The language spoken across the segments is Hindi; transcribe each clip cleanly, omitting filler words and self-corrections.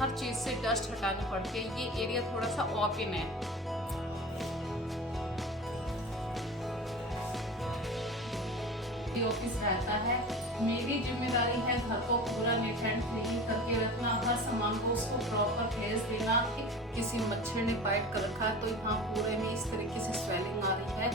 हर चीज़ से डस्ट हटानी पड़ती है। ये एरिया थोड़ा सा ओपन है। ऑफिस रहता है, मेरी जिम्मेदारी है घर को पूरा नीट एंड क्लीन करके रखना, हर सामान को उसको प्रॉपर प्लेस देना। किसी मच्छर ने बाइट कर रखा है तो यहाँ पूरे में इस तरीके से स्वेलिंग आ रही है।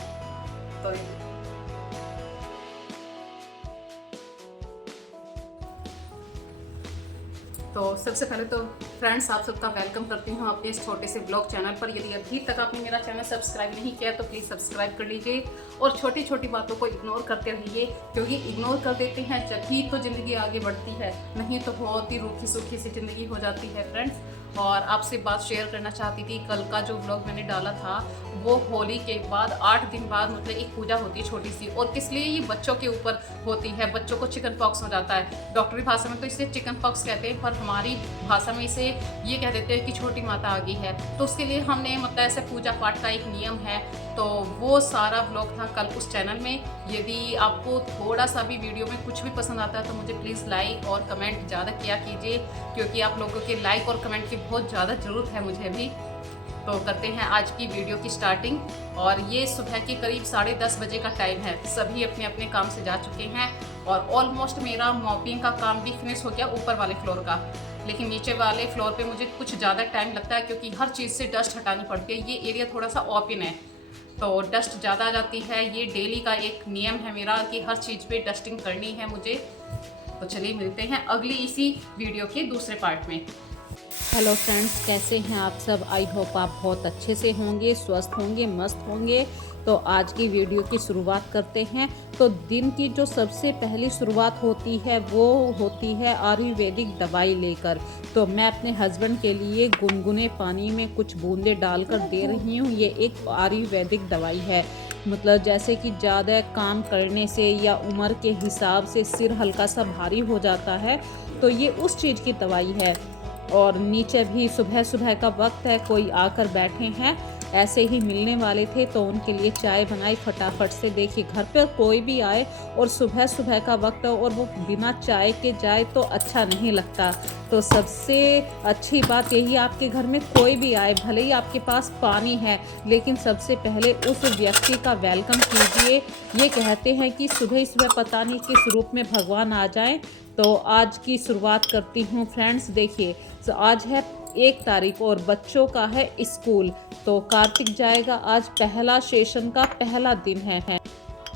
तो सबसे पहले तो फ्रेंड्स आप सबका वेलकम करती हूँ अपने इस छोटे से ब्लॉग चैनल पर। यदि अभी तक आपने मेरा चैनल सब्सक्राइब नहीं किया तो प्लीज़ सब्सक्राइब कर लीजिए और छोटी छोटी बातों को इग्नोर करते रहिए, क्योंकि इग्नोर कर देते हैं जब ही तो ज़िंदगी आगे बढ़ती है, नहीं तो बहुत ही रूखी सूखी सी ज़िंदगी हो जाती है फ्रेंड्स। और आपसे बात शेयर करना चाहती थी, कल का जो ब्लॉग मैंने डाला था वो होली के बाद 8 दिन बाद मतलब एक पूजा होती है छोटी सी, और किस लिए ये बच्चों के ऊपर होती है। बच्चों को चिकन पॉक्स हो जाता है, डॉक्टरी भाषा में तो इसे चिकन पॉक्स कहते हैं, पर हमारी भाषा में इसे ये कह देते हैं कि छोटी माता आ गई है। तो उसके लिए हमने मतलब ऐसे पूजा पाठ का एक नियम है, तो वो सारा ब्लॉग था कल उस चैनल में। यदि आपको थोड़ा सा भी वीडियो में कुछ भी पसंद आता है तो मुझे प्लीज़ लाइक और कमेंट ज़्यादा किया कीजिए, क्योंकि आप लोगों के लाइक और कमेंट की बहुत ज़्यादा ज़रूरत है मुझे भी। तो करते हैं आज की वीडियो की स्टार्टिंग। और ये सुबह के करीब 10:30 बजे का टाइम है, सभी अपने अपने काम से जा चुके हैं और ऑलमोस्ट मेरा मॉपिंग का काम भी फिनिश हो गया ऊपर वाले फ्लोर का। लेकिन नीचे वाले फ्लोर पे मुझे कुछ ज़्यादा टाइम लगता है, क्योंकि हर चीज़ से डस्ट हटानी पड़ती है। ये एरिया थोड़ा सा ओपन है तो डस्ट ज़्यादा आ जाती है। ये डेली का एक नियम है मेरा कि हर चीज़ पे डस्टिंग करनी है मुझे। तो चलिए मिलते हैं अगली इसी वीडियो के दूसरे पार्ट में। हेलो फ्रेंड्स, कैसे हैं आप सब? आई होप आप बहुत अच्छे से होंगे, स्वस्थ होंगे, मस्त होंगे। तो आज की वीडियो की शुरुआत करते हैं। तो दिन की जो सबसे पहली शुरुआत होती है वो होती है आयुर्वेदिक दवाई लेकर। तो मैं अपने हस्बैंड के लिए गुनगुने पानी में कुछ बूंदे डालकर दे रही हूँ। ये एक आयुर्वेदिक दवाई है, मतलब जैसे कि ज़्यादा काम करने से या उम्र के हिसाब से सिर हल्का सा भारी हो जाता है, तो ये उस चीज़ की दवाई है। और नीचे भी सुबह सुबह का वक्त है, कोई आकर बैठे हैं, ऐसे ही मिलने वाले थे तो उनके लिए चाय बनाई फटाफट से। देखिए घर पे कोई भी आए और सुबह सुबह का वक्त हो और वो बिना चाय के जाए तो अच्छा नहीं लगता। तो सबसे अच्छी बात यही, आपके घर में कोई भी आए, भले ही आपके पास पानी है, लेकिन सबसे पहले उस व्यक्ति का वेलकम कीजिए। ये कहते हैं कि सुबह सुबह पता नहीं किस रूप में भगवान आ जाएं। तो आज की शुरुआत करती हूँ फ्रेंड्स। देखिए तो आज है 1 तारीख और बच्चों का है स्कूल, तो कार्तिक जाएगा, आज पहला सेशन का पहला दिन है।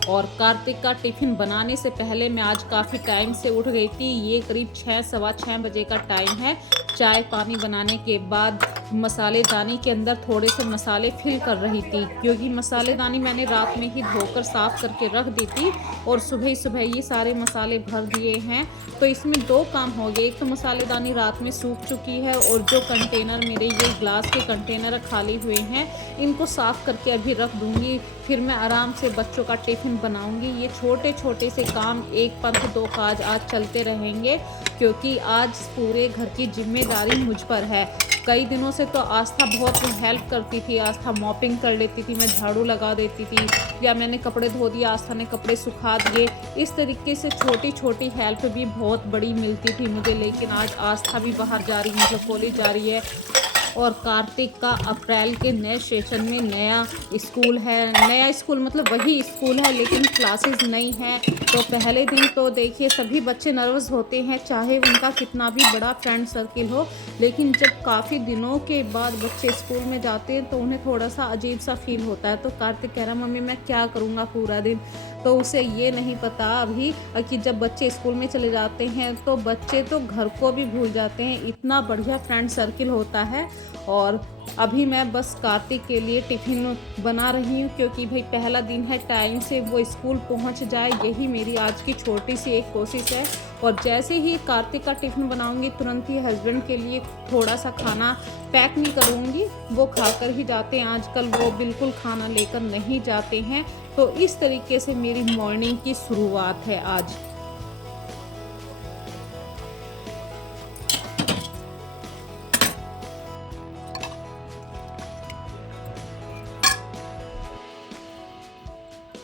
और कार्तिक का टिफ़िन बनाने से पहले मैं आज काफ़ी टाइम से उठ गई थी। ये करीब 6 सवा 6 बजे का टाइम है। चाय पानी बनाने के बाद मसालेदानी के अंदर थोड़े से मसाले फिल कर रही थी, क्योंकि मसालेदानी मैंने रात में ही धोकर साफ़ करके रख दी थी और सुबह सुबह ये सारे मसाले भर दिए हैं। तो इसमें 2 काम हो गए, एक तो मसालेदानी रात में सूख चुकी है और जो कंटेनर मेरे ये ग्लास के कंटेनर खाली हुए हैं इनको साफ़ करके अभी रख दूँगी, फिर मैं आराम से बच्चों का टिफ़िन बनाऊंगी। ये छोटे छोटे से काम एक पंथ दो काज आज चलते रहेंगे, क्योंकि आज पूरे घर की जिम्मेदारी मुझ पर है। कई दिनों से तो आस्था बहुत हेल्प करती थी, आस्था मॉपिंग कर लेती थी, मैं झाड़ू लगा देती थी, या मैंने कपड़े धो दिए, आस्था ने कपड़े सुखा दिए। इस तरीके से छोटी छोटी हेल्प भी बहुत बड़ी मिलती थी मुझे। लेकिन आज आस्था भी बाहर जा रही है, मतलब कॉलेज जा रही है, और कार्तिक का अप्रैल के नए सेशन में नया स्कूल है। नया स्कूल मतलब वही स्कूल है लेकिन क्लासेस नई हैं। तो पहले दिन तो देखिए सभी बच्चे नर्वस होते हैं, चाहे उनका कितना भी बड़ा फ्रेंड सर्किल हो, लेकिन जब काफ़ी दिनों के बाद बच्चे स्कूल में जाते हैं तो उन्हें थोड़ा सा अजीब सा फील होता है। तो कार्तिक कह रहा मम्मी मैं क्या करूँगा पूरा दिन। तो उसे ये नहीं पता अभी कि जब बच्चे स्कूल में चले जाते हैं तो बच्चे तो घर को भी भूल जाते हैं, इतना बढ़िया फ्रेंड सर्किल होता है। और अभी मैं बस कार्तिक के लिए टिफ़िन बना रही हूँ, क्योंकि भाई पहला दिन है, टाइम से वो स्कूल पहुँच जाए, यही मेरी आज की छोटी सी एक कोशिश है। और जैसे ही कार्तिक का टिफ़िन बनाऊँगी तुरंत ही हस्बैंड के लिए थोड़ा सा खाना पैक नहीं करूँगी, वो खाकर ही जाते हैं। आजकल वो बिल्कुल खाना लेकर नहीं जाते हैं। तो इस तरीके से मेरी मॉर्निंग की शुरुआत है आज।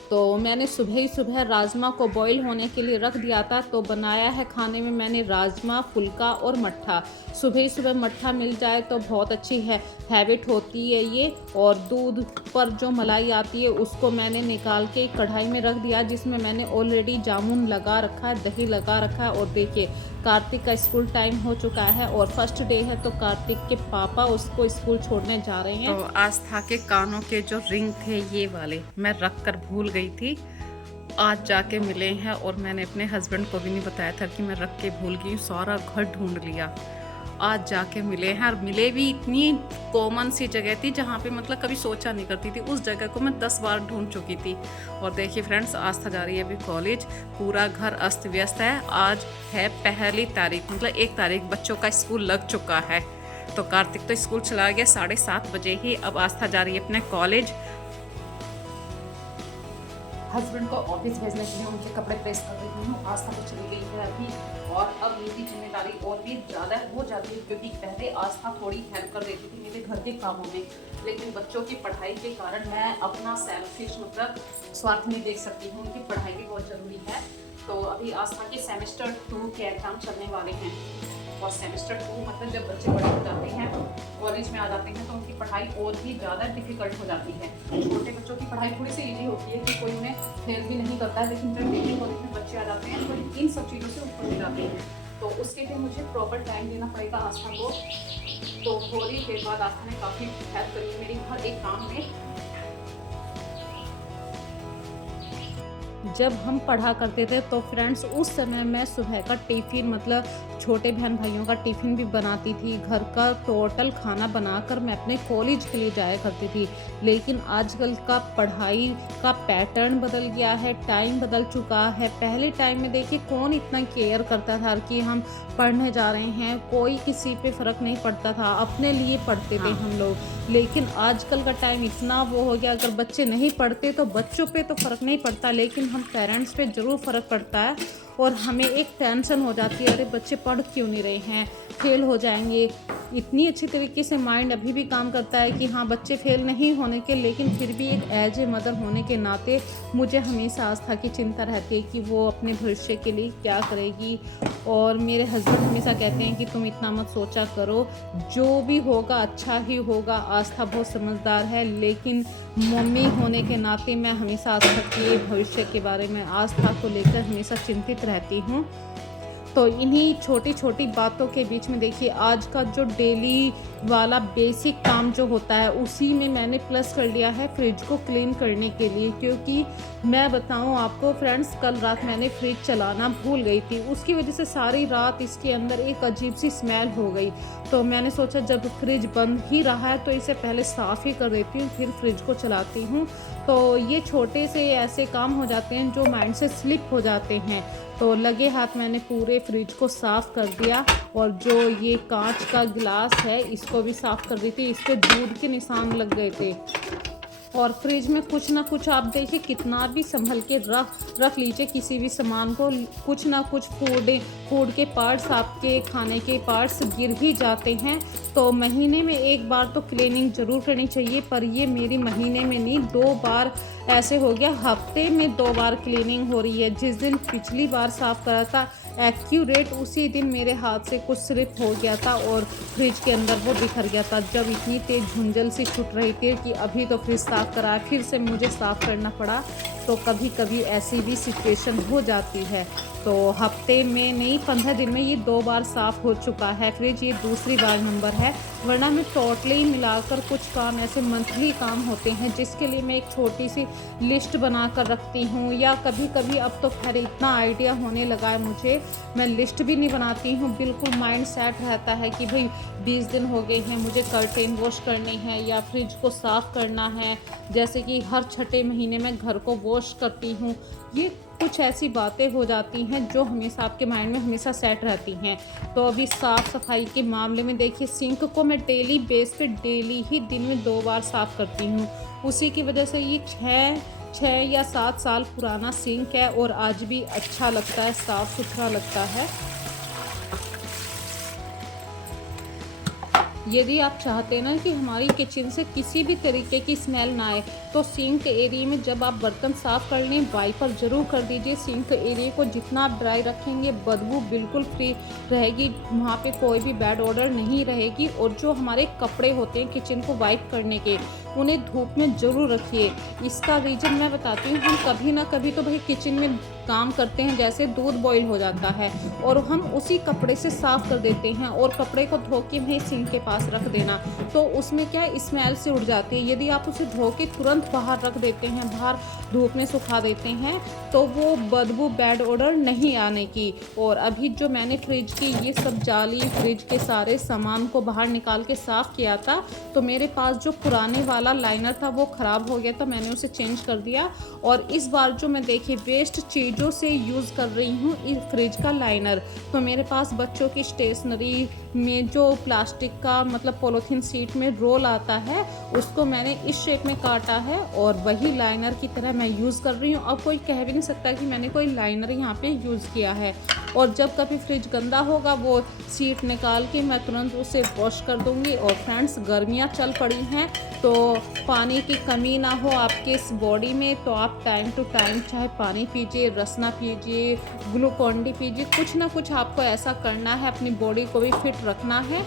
तो मैंने सुबह ही सुबह राजमा को बॉईल होने के लिए रख दिया था। तो बनाया है खाने में मैंने राजमा, फुल्का और मट्ठा। सुबह ही सुबह मट्ठा मिल जाए तो बहुत अच्छी है हैबिट होती है ये। और दूध पर जो मलाई आती है उसको मैंने निकाल के कढ़ाई में रख दिया, जिसमें मैंने ऑलरेडी जामुन लगा रखा है, दही लगा रखा है। और देखिए कार्तिक का स्कूल टाइम हो चुका है और फर्स्ट डे है, तो कार्तिक के पापा उसको स्कूल छोड़ने जा रहे हैं। तो आस्था के कानों के जो रिंग थे ये वाले मैं रख कर भूल गई थी, आज जाके मिले हैं। और मैंने अपने हस्बैंड को भी नहीं बताया था कि मैं रख के भूल गई हूँ, सारा घर ढूंढ लिया, आज जाके मिले हैं। और मिले भी इतनी कॉमन सी जगह थी जहाँ पे मतलब कभी सोचा नहीं करती थी, उस जगह को मैं 10 बार ढूंढ चुकी थी। और देखिए फ्रेंड्स, आस्था जा रही है अभी कॉलेज, पूरा घर अस्त व्यस्त है। आज है 1 तारीख, मतलब 1 तारीख, बच्चों का स्कूल लग चुका है। तो कार्तिक तो स्कूल चला गया 7:30 बजे ही, अब आस्था जा रही है अपने कॉलेज। हस्बैंड को ऑफिस भेजने के लिए उनके कपड़े प्रेस कर रही हूँ। आस्था तो चली गई है अभी, और अब मेरी जिम्मेदारी और भी ज़्यादा हो जाती है, क्योंकि पहले आस्था थोड़ी हेल्प कर देती थी मेरे घर के कामों में, लेकिन बच्चों की पढ़ाई के कारण मैं अपना सेल्फिश मतलब स्वार्थ नहीं देख सकती हूँ, उनकी पढ़ाई भी बहुत ज़रूरी है। तो अभी आस्था के सेमेस्टर 2 के एग्ज़ाम चलने वाले हैं, और सेमेस्टर 2 मतलब जब बच्चे बड़े हो जाते हैं, कॉलेज में आ जाते हैं, तो उनकी पढ़ाई और भी ज़्यादा डिफिकल्ट हो जाती है। छोटे बच्चों की पढ़ाई थोड़ी सी इजी होती है कि कोई उन्हें फेल भी नहीं करता है, लेकिन जब डिग्री कॉलेज में बच्चे आ जाते हैं तो इन सब चीज़ों से ऊपर हो जाते हैं। तो उसके लिए मुझे प्रॉपर टाइम देना पड़ेगा आस्था को। तो थोड़ी देर बाद आस्था ने काफ़ी हेल्प करी मेरी हर एक काम में। जब हम पढ़ा करते थे तो फ्रेंड्स उस समय मैं सुबह का टिफ़िन मतलब छोटे बहन भाइयों का टिफ़िन भी बनाती थी, घर का टोटल खाना बनाकर मैं अपने कॉलेज के लिए जाया करती थी। लेकिन आजकल का पढ़ाई का पैटर्न बदल गया है, टाइम बदल चुका है। पहले टाइम में देखिए कौन इतना केयर करता था कि हम पढ़ने जा रहे हैं, कोई किसी पे फ़र्क नहीं पड़ता था, अपने लिए पढ़ते थे हम लोग। लेकिन आजकल का टाइम इतना वो हो गया, अगर बच्चे नहीं पढ़ते तो बच्चों पे तो फ़र्क नहीं पड़ता, लेकिन हम पेरेंट्स पे ज़रूर फ़र्क पड़ता है। और हमें एक टेंशन हो जाती है, अरे बच्चे पढ़ क्यों नहीं रहे हैं, फेल हो जाएंगे। इतनी अच्छी तरीके से माइंड अभी भी काम करता है कि हाँ बच्चे फेल नहीं होने के, लेकिन फिर भी एक एज ए मदर होने के नाते मुझे हमेशा आस्था की चिंता रहती है कि वो अपने भविष्य के लिए क्या करेगी। और मेरे हस्बैंड हमेशा कहते हैं कि तुम इतना मत सोचा करो, जो भी होगा अच्छा ही होगा। आस्था बहुत समझदार है, लेकिन मम्मी होने के नाते मैं हमेशा आस्था के भविष्य के बारे में, आस्था को लेकर हमेशा चिंतित रहती हूँ। तो इन्हीं छोटी छोटी बातों के बीच में देखिए आज का जो डेली वाला बेसिक काम जो होता है, उसी में मैंने प्लस कर लिया है फ्रिज को क्लीन करने के लिए। क्योंकि मैं बताऊं आपको फ्रेंड्स, कल रात मैंने फ्रिज चलाना भूल गई थी, उसकी वजह से सारी रात इसके अंदर एक अजीब सी स्मेल हो गई। तो मैंने सोचा जब फ्रिज बंद ही रहा है तो इसे पहले साफ़ ही कर देती हूँ, फिर फ्रिज को चलाती हूँ। तो ये छोटे से ऐसे काम हो जाते हैं जो माइंड से स्लिप हो जाते हैं। तो लगे हाथ मैंने पूरे फ्रिज को साफ़ कर दिया, और जो ये कांच का गिलास है इसको भी साफ़ कर दी थी, इस पर दूध के निशान लग गए थे। और फ्रिज में कुछ ना कुछ आप देखिए कितना भी संभल के रख लीजिए किसी भी सामान को, कुछ ना कुछ फूड के पार्ट्स, आपके खाने के पार्ट्स गिर ही जाते हैं। तो महीने में एक बार तो क्लीनिंग ज़रूर करनी चाहिए, पर ये मेरी महीने में नहीं 2 बार ऐसे हो गया, हफ्ते में 2 बार क्लीनिंग हो रही है। जिस दिन पिछली बार साफ़ करा था एक्यूरेट उसी दिन मेरे हाथ से कुछ स्लिप हो गया था और फ्रिज के अंदर वो बिखर गया था, जब इतनी तेज़ झुंझल सी छूट रही थी कि अभी तो फ्रिज साफ़ करा, फिर से मुझे साफ़ करना पड़ा। तो कभी कभी ऐसी भी सिचुएशन हो जाती है। तो हफ्ते में नहीं 15 दिन में ये 2 बार साफ़ हो चुका है फ्रिज, ये दूसरी बार नंबर है। वरना मैं टोटली मिलाकर कुछ काम ऐसे मंथली काम होते हैं जिसके लिए मैं एक छोटी सी लिस्ट बना कर रखती हूँ, या कभी कभी अब तो खैर इतना आइडिया होने लगा है मुझे, मैं लिस्ट भी नहीं बनाती हूँ, बिल्कुल माइंड सेट रहता है कि भाई 20 दिन हो गए हैं, मुझे कर्टेन वॉश करने हैं या फ्रिज को साफ़ करना है। जैसे कि हर छठे महीने में घर को वॉश करती हूँ। ये कुछ ऐसी बातें हो जाती हैं जो हमेशा आपके माइंड में हमेशा सेट रहती हैं। तो अभी साफ़ सफाई के मामले में देखिए सिंक को मैं डेली बेस पे डेली ही दिन में 2 बार साफ़ करती हूँ। उसी की वजह से ये 6 या 7 साल पुराना सिंक है और आज भी अच्छा लगता है, साफ़ सुथरा लगता है। यदि आप चाहते हैं ना कि हमारी किचन से किसी भी तरीके की स्मेल ना आए, तो सिंक एरिया में जब आप बर्तन साफ़ कर लें, वाइपर ज़रूर कर दीजिए। सिंक एरिया को जितना आप ड्राई रखेंगे, बदबू बिल्कुल फ्री रहेगी, वहाँ पे कोई भी बैड ऑर्डर नहीं रहेगी। और जो हमारे कपड़े होते हैं किचन को वाइप करने के, उन्हें धूप में ज़रूर रखिए। इसका रीज़न मैं बताती हूँ, हम कभी ना कभी तो भाई किचन में काम करते हैं, जैसे दूध बॉईल हो जाता है और हम उसी कपड़े से साफ़ कर देते हैं और कपड़े को धो के वहीं सिंक के पास रख देना, तो उसमें क्या स्मेल से उड़ जाती है। यदि आप उसे धो के तुरंत बाहर रख देते हैं, बाहर धूप में सुखा देते हैं, तो वो बदबू बैड ऑर्डर नहीं आने की। और अभी जो मैंने फ्रिज की ये सब जाली, फ्रिज के सारे सामान को बाहर निकाल के साफ़ किया था, तो मेरे पास जो पुराने वाला लाइनर था वो ख़राब हो गया था, मैंने उसे चेंज कर दिया। और इस बार जो मैं देखिए वेस्ट चीज़ों से यूज़ कर रही हूँ इस फ्रिज का लाइनर, तो मेरे पास बच्चों की स्टेशनरी में जो प्लास्टिक का मतलब पॉलीथीन शीट में रोल आता है, उसको मैंने इस शेप में काटा है और वही लाइनर की तरह मैं यूज़ कर रही हूँ। अब कोई कह भी नहीं सकता कि मैंने कोई लाइनर यहाँ पे यूज़ किया है। और जब कभी फ्रिज गंदा होगा, वो शीट निकाल के मैं तुरंत उसे वॉश कर दूँगी। और फ्रेंड्स, गर्मियाँ चल पड़ी हैं, तो पानी की कमी ना हो आपके इस बॉडी में, तो आप टाइम टू टाइम चाहे पानी पीजिए, रसना पीजिए, ग्लूकॉन डी पीजिए, कुछ ना कुछ आपको ऐसा करना है, अपनी बॉडी को भी फिट रखना है।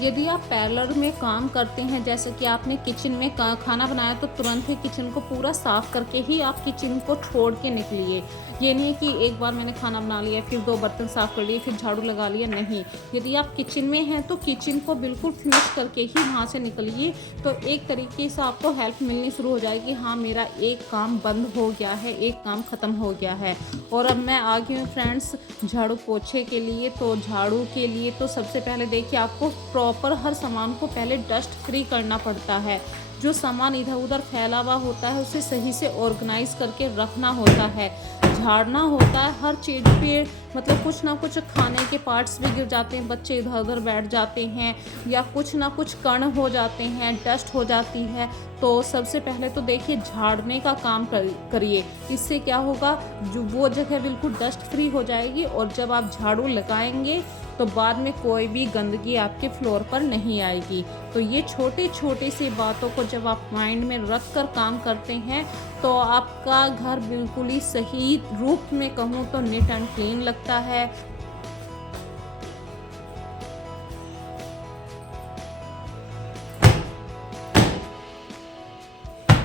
यदि आप पार्लर में काम करते हैं, जैसे कि आपने किचन में खाना बनाया, तो तुरंत ही किचन को पूरा साफ़ करके ही आप किचन को छोड़ के निकलिए। ये नहीं है कि एक बार मैंने खाना बना लिया, फिर 2 बर्तन साफ़ कर लिए, फिर झाड़ू लगा लिया, नहीं। यदि आप किचन में हैं तो किचन को बिल्कुल फिनिश करके ही वहाँ से निकलिए, तो एक तरीके से आपको हेल्प मिलनी शुरू हो जाएगी। हाँ, मेरा एक काम बंद हो गया है, एक काम ख़त्म हो गया है। और अब मैं आ गई हूँ फ्रेंड्स झाड़ू पोछे के लिए। तो झाड़ू के लिए तो सबसे पहले देखिए, आपको प्रॉपर हर सामान को पहले डस्ट फ्री करना पड़ता है। जो सामान इधर उधर फैला हुआ होता है, उसे सही से ऑर्गेनाइज करके रखना होता है, झाड़ना होता है। हर चीज़ पे मतलब कुछ ना कुछ खाने के पार्ट्स भी गिर जाते हैं, बच्चे इधर उधर बैठ जाते हैं, या कुछ ना कुछ कण हो जाते हैं, डस्ट हो जाती है। तो सबसे पहले तो देखिए झाड़ने का काम करिए। इससे क्या होगा, जो वो जगह बिल्कुल डस्ट फ्री हो जाएगी, और जब आप झाड़ू लगाएंगे तो बाद में कोई भी गंदगी आपके फ्लोर पर नहीं आएगी। तो ये छोटी छोटी सी बातों को जब आप माइंड में रख कर काम करते हैं, तो आपका घर बिल्कुल ही सही रूप में कहूँ तो नीट एंड क्लीन लगता है।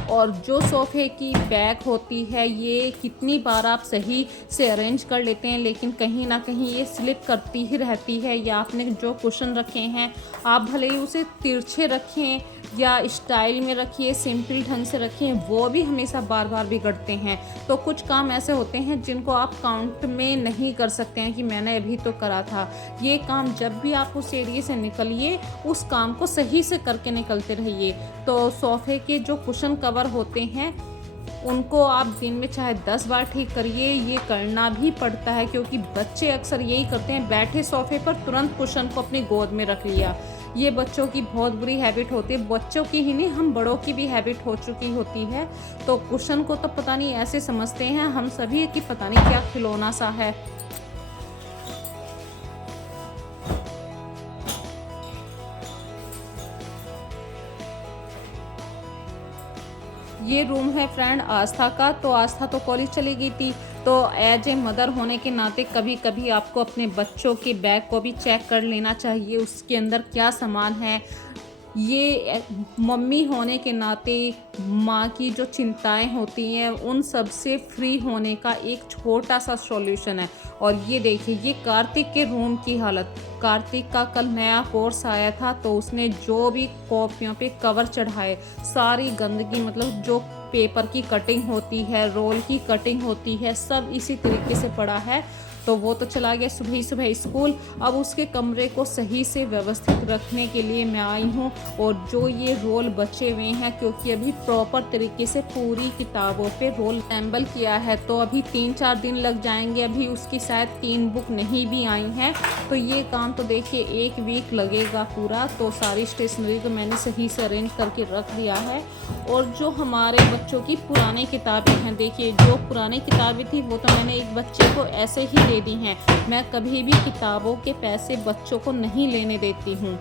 और जो सोफ़े की बैक होती है, ये कितनी बार आप सही से अरेंज कर लेते हैं, लेकिन कहीं ना कहीं ये स्लिप करती ही रहती है। या आपने जो कुशन रखे हैं, आप भले ही उसे तिरछे रखें या स्टाइल में रखिए, सिंपल ढंग से रखें, वो भी हमेशा बार बार बिगड़ते हैं। तो कुछ काम ऐसे होते हैं जिनको आप काउंट में नहीं कर सकते हैं कि मैंने अभी तो करा था। ये काम जब भी आप उस एरिया से निकलिए, उस काम को सही से करके निकलते रहिए। तो सोफ़े के जो कुशन कवर होते हैं, उनको आप दिन में चाहे 10 बार ठीक करिए, ये करना भी पड़ता है, क्योंकि बच्चे अक्सर यही करते हैं, बैठे सोफ़े पर तुरंत कुशन को अपनी गोद में रख लिया। ये बच्चों की बहुत बुरी हैबिट होती है, बच्चों की ही नहीं, हम बड़ों की भी हैबिट हो चुकी होती है। तो कुशन को तो पता नहीं ऐसे समझते हैं हम सभी कि पता नहीं क्या खिलौना सा है। ये रूम है फ्रेंड आस्था का। तो आस्था तो कॉलेज चली गई थी, तो एज ए मदर होने के नाते कभी कभी आपको अपने बच्चों के बैग को भी चेक कर लेना चाहिए, उसके अंदर क्या सामान है। ये मम्मी होने के नाते माँ की जो चिंताएं होती हैं, उन सब से फ्री होने का एक छोटा सा सॉल्यूशन है। और ये देखिए, ये कार्तिक के रूम की हालत। कार्तिक का कल नया कोर्स आया था, तो उसने जो भी कॉपियों पे कवर चढ़ाए, सारी गंदगी, मतलब जो पेपर की कटिंग होती है, रोल की कटिंग होती है, सब इसी तरीके से पड़ा है। तो वो तो चला गया सुबह सुबह स्कूल। अब उसके कमरे को सही से व्यवस्थित रखने के लिए मैं आई हूँ। और जो ये रोल बचे हुए हैं, क्योंकि अभी प्रॉपर तरीके से पूरी किताबों पे रोल असेंबल किया है, तो अभी 3-4 दिन लग जाएंगे। अभी उसकी शायद 3 बुक नहीं भी आई हैं, तो ये काम तो देखिए 1 वीक लगेगा पूरा। तो सारी स्टेशनरी को मैंने सही से अरेंज करके रख दिया है। और जो हमारे बच्चों की पुरानी किताबें हैं, देखिए जो पुरानी किताबें थी वो तो मैंने एक बच्चे को ऐसे ही दे दी हैं। मैं कभी भी किताबों के पैसे बच्चों को नहीं लेने देती हूँ।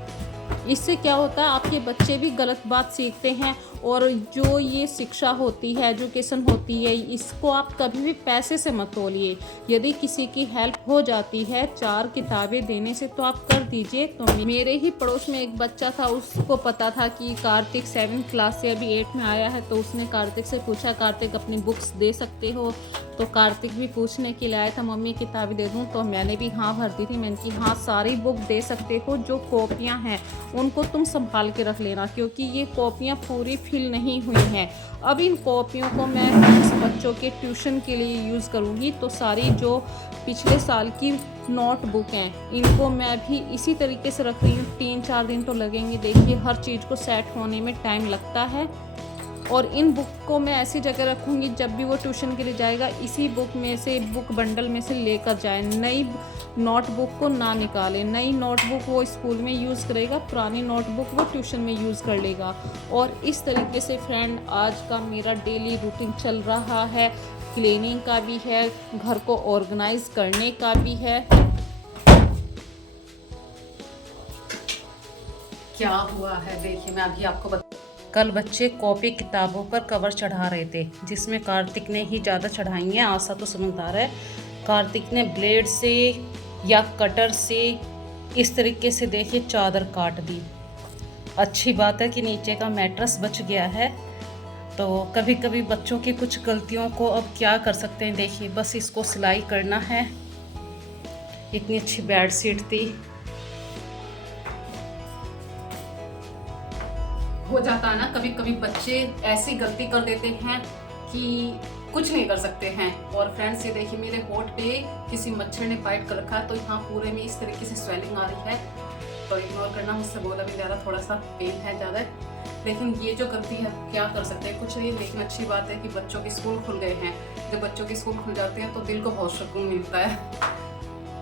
इससे क्या होता है, आपके बच्चे भी गलत बात सीखते हैं। और जो ये शिक्षा होती है, एजुकेशन होती है, इसको आप कभी भी पैसे से मत तोलिए। यदि किसी की हेल्प हो जाती है 4 किताबें देने से तो आप कर दीजिए। तो मेरे ही पड़ोस में एक बच्चा था, उसको पता था कि कार्तिक 7th क्लास से अभी 8 में आया है, तो उसने कार्तिक से पूछा, कार्तिक अपनी बुक्स दे सकते हो? तो कार्तिक भी पूछने के लिए आया था, मम्मी किताबें दे दूं? तो मैंने भी हाँ भर दी थी। मैंने कि हाँ सारी बुक दे सकते हो, जो कॉपियाँ हैं उनको तुम संभाल के रख लेना, क्योंकि ये कॉपियाँ पूरी फिल नहीं हुई हैं। अब इन कॉपियों को मैं इस बच्चों के ट्यूशन के लिए यूज़ करूँगी। तो सारी जो पिछले साल की नोटबुक हैं इनको मैं भी इसी तरीके से रख रही हूँ। 3-4 दिन तो लगेंगे, देखिए हर चीज़ को सेट होने में टाइम लगता है। और इन बुक को मैं ऐसी जगह रखूँगी जब भी वो ट्यूशन के लिए जाएगा इसी बुक में से, बुक बंडल में से लेकर जाए। नई नोटबुक को ना निकाले। नई नोटबुक वो स्कूल में यूज़ करेगा, पुरानी नोटबुक वो ट्यूशन में यूज़ कर लेगा। और इस तरीके से फ्रेंड आज का मेरा डेली रूटीन चल रहा है। क्लीनिंग का भी है, घर को ऑर्गेनाइज करने का भी है। क्या हुआ है देखिए, मैं अभी आपको कल बच्चे कॉपी किताबों पर कवर चढ़ा रहे थे, जिसमें कार्तिक ने ही ज़्यादा चढ़ाई हैं। आशा तो समझदार है, कार्तिक ने ब्लेड से या कटर से इस तरीके से देखिए चादर काट दी। अच्छी बात है कि नीचे का मैट्रेस बच गया है। तो कभी कभी बच्चों की कुछ गलतियों को अब क्या कर सकते हैं, देखिए बस इसको सिलाई करना है। इतनी अच्छी बेडशीट थी। हो जाता है ना, कभी कभी बच्चे ऐसी गलती कर देते हैं कि कुछ नहीं कर सकते हैं। और फ्रेंड्स ये देखिए, मेरे होठ पे किसी मच्छर ने बाइट कर रखा है, तो यहाँ पूरे में इस तरीके से स्वेलिंग आ रही है। तो इग्नोर करना, मुझसे बोला भी जा रहा, थोड़ा सा पेन है ज़्यादा। लेकिन ये जो गलती है क्या कर सकते हैं, कुछ नहीं। लेकिन अच्छी बात है कि बच्चों के स्कूल खुल गए हैं। जब बच्चों के स्कूल खुल जाते हैं तो दिल को बहुत सुकून मिलता है।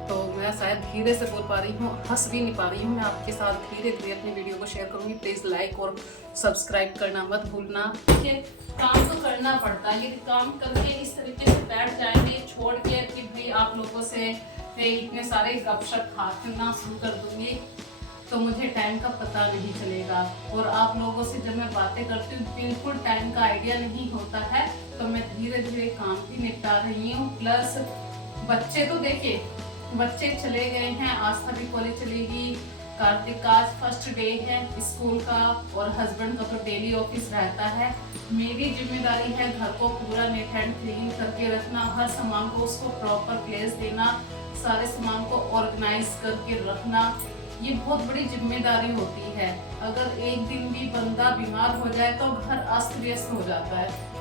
तो मैं शायद धीरे से बोल पा रही हूँ, हंस भी नहीं पा रही हूँ। मैं आपके साथ धीरे धीरे अपनी वीडियो को शेयर करूँगी। प्लीज़ लाइक और सब्सक्राइब करना मत भूलना। ठीक है, काम तो करना पड़ता है। यदि काम करके इस तरीके से बैठ जाएंगे छोड़ के कि भाई आप लोगों से इतने सारे गपशप हाथना शुरू कर दूँगी, तो मुझे टाइम का पता नहीं चलेगा। और आप लोगों से जब मैं बातें करती हूँ बिल्कुल टाइम का आइडिया नहीं होता है। तो मैं धीरे धीरे काम भी निपटा रही हूँ। प्लस बच्चे तो देखिए, बच्चे चले गए हैं, आस्था भी कॉलेज चलेगी, कार्तिक का आज फर्स्ट डे है स्कूल का, और हस्बैंड का तो डेली ऑफिस रहता है। मेरी जिम्मेदारी है घर को पूरा नीट एंड क्लीन करके रखना, हर सामान को उसको प्रॉपर प्लेस देना, सारे सामान को ऑर्गेनाइज करके रखना। ये बहुत बड़ी जिम्मेदारी होती है। अगर एक दिन भी बंदा बीमार हो जाए तो घर अस्त व्यस्त हो जाता है।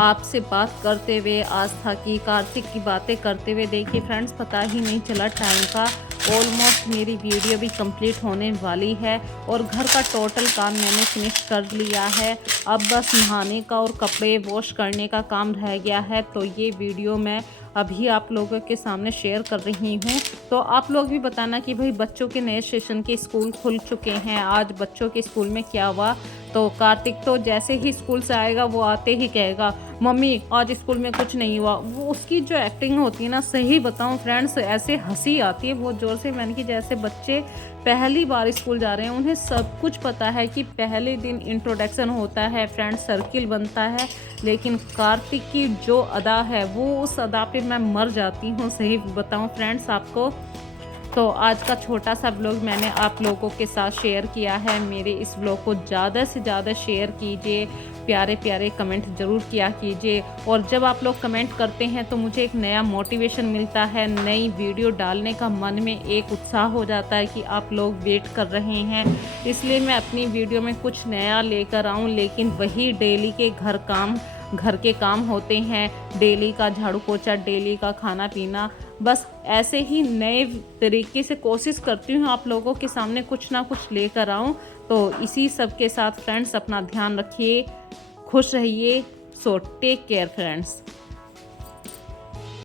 आपसे बात करते हुए, आस्था की, कार्तिक की बातें करते हुए देखिए फ्रेंड्स पता ही नहीं चला टाइम का। ऑलमोस्ट मेरी वीडियो भी कंप्लीट होने वाली है और घर का टोटल काम मैंने फिनिश कर लिया है। अब बस नहाने का और कपड़े वॉश करने का काम रह गया है। तो ये वीडियो मैं अभी आप लोगों के सामने शेयर कर रही हूँ। तो आप लोग भी बताना कि भाई बच्चों के नए सेशन के स्कूल खुल चुके हैं, आज बच्चों के स्कूल में क्या हुआ। तो कार्तिक तो जैसे ही स्कूल से आएगा वो आते ही कहेगा, मम्मी आज स्कूल में कुछ नहीं हुआ। वो उसकी जो एक्टिंग होती है ना, सही बताऊं फ्रेंड्स, ऐसे हंसी आती है बहुत ज़ोर से। मैंने कि जैसे बच्चे पहली बार स्कूल जा रहे हैं, उन्हें सब कुछ पता है कि पहले दिन इंट्रोडक्शन होता है, फ्रेंड सर्किल बनता है। लेकिन कार्तिक की जो अदा है वो उस अदा पे मैं मर जाती हूँ, सही बताऊँ फ्रेंड्स आपको। तो आज का छोटा सा ब्लॉग मैंने आप लोगों के साथ शेयर किया है। मेरे इस ब्लॉग को ज़्यादा से ज़्यादा शेयर कीजिए, प्यारे प्यारे कमेंट ज़रूर किया कीजिए। और जब आप लोग कमेंट करते हैं तो मुझे एक नया मोटिवेशन मिलता है, नई वीडियो डालने का मन में एक उत्साह हो जाता है कि आप लोग वेट कर रहे हैं। इसलिए मैं अपनी वीडियो में कुछ नया लेकर आऊँ, लेकिन वही डेली के घर के काम होते हैं, डेली का झाड़ू पोछा, डेली का खाना पीना। बस ऐसे ही नए तरीके से कोशिश करती हूँ आप लोगों के सामने कुछ ना कुछ लेकर आऊँ। तो इसी सब के साथ फ्रेंड्स अपना ध्यान रखिए, खुश रहिए। So take care friends.